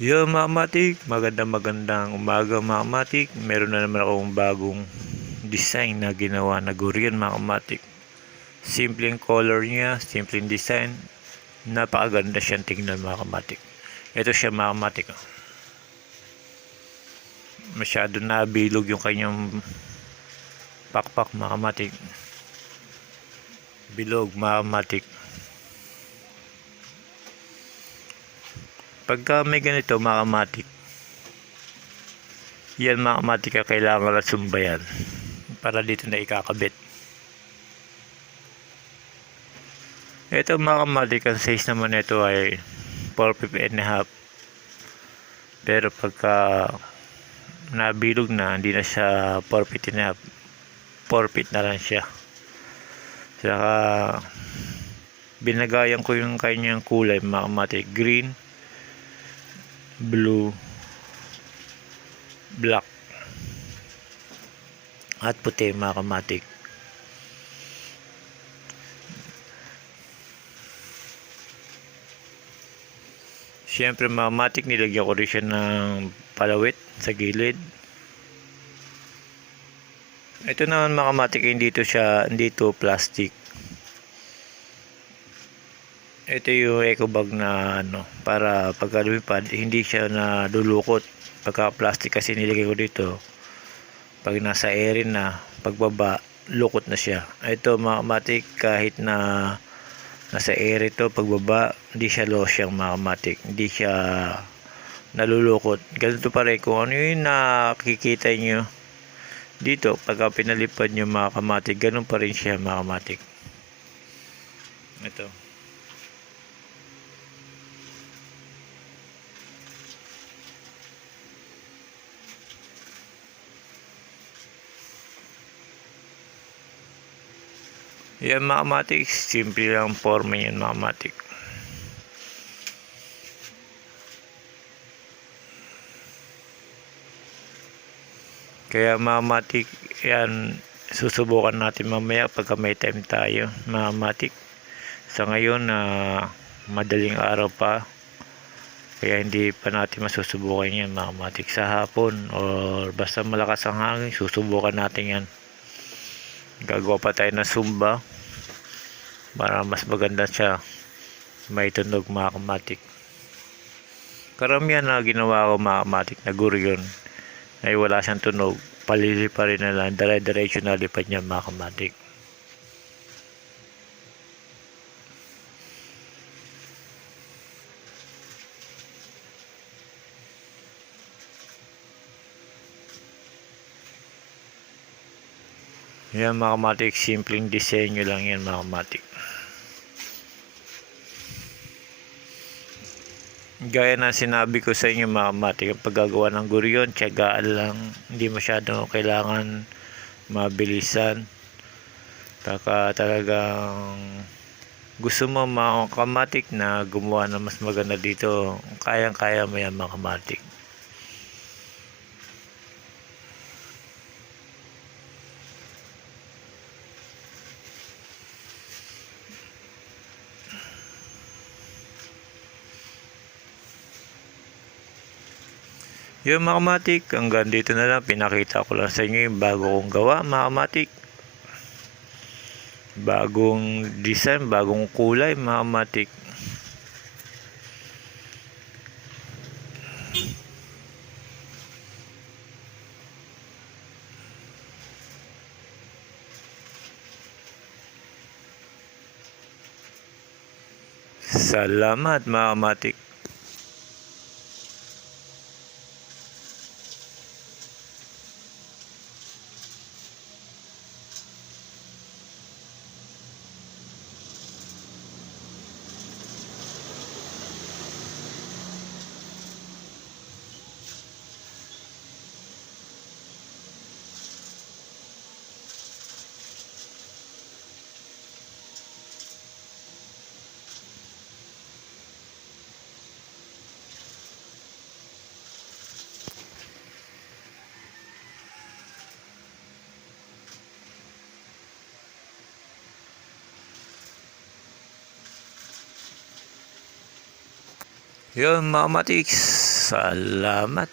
Yo mga matik, magandang umaga mga matik. Meron na naman akong bagong design na ginawa na Gurion mga matik. Simpleng color niya, simpleng design. Napakaganda siyang tingnan mga matik. Ito siya mga matik. Masyado nabilog yung kanyang pakpak mga matik. Bilog mga matik. Pagka may ganito mga matik, yan mga matik kailangan na sumbayan para dito na ikakabit. Ito mga kamatik, ang size naman nito ay 4 feet and a half. Pero pagka nabilog na, hindi na siya 4 feet and a half. 4 feet na lang siya. Saka binagayan ko yung kanyang kulay mga kamatik. Green, blue, black, at puti mga kamatik. Siyempre mga matik, nilagyan ko rin siya ng palawit sa gilid. Ito naman mga matik, hindi to plastic. Ito yung eco bag na para pagka lumipad, hindi siya nadulukot. Pagka plastic kasi nilagay ko dito, pag nasa airin na, pagbaba, lukot na siya. Ito mga matik, kahit na nasa air ito, pagbaba, hindi siya losyang mga kamatik, hindi siya nalulukot. Ganito pa rin kung ano yung nakikita nyo dito, pagka pinalipad nyo mga kamatik, ganun pa rin siya mga kamatik. Ito. Yan mga kamatik, simple lang forma yan mga kamatik. Kaya mga matik, yan, susubukan natin mamaya pagka may time tayo mga matik. Sa ngayon madaling araw pa, kaya hindi pa natin masusubukan yan mga matik. Sa hapon or basta malakas ang hangin, susubukan natin yan. Gagawa pa tayo ng Zumba para mas maganda siya, may tunog mga kamatik. Karamihan na ginawa ko mga kamatik na Gurion ay wala siyang tunog, palili pa rin na lang, dire-diretso na lipad niya mga kamatik. Yan mga kamatik, simpleng disenyo lang yan mga kamatik. Gaya na sinabi ko sa inyo mga kamatik, ang paggagawa ng Gurion, tiyagaan lang, hindi masyadong kailangan mabilisan. Baka talagang gusto mo mga kamatik na gumawa na mas maganda dito, kayang-kaya mo yan mga kamatik. Yung mga kamatik, hanggang dito na lang, pinakita ko lang sa inyo yung bago kong gawa mga kamatik. Bagong design, bagong kulay mga kamatik. Salamat mga kamatik. Yun mga kamatik, Salamat.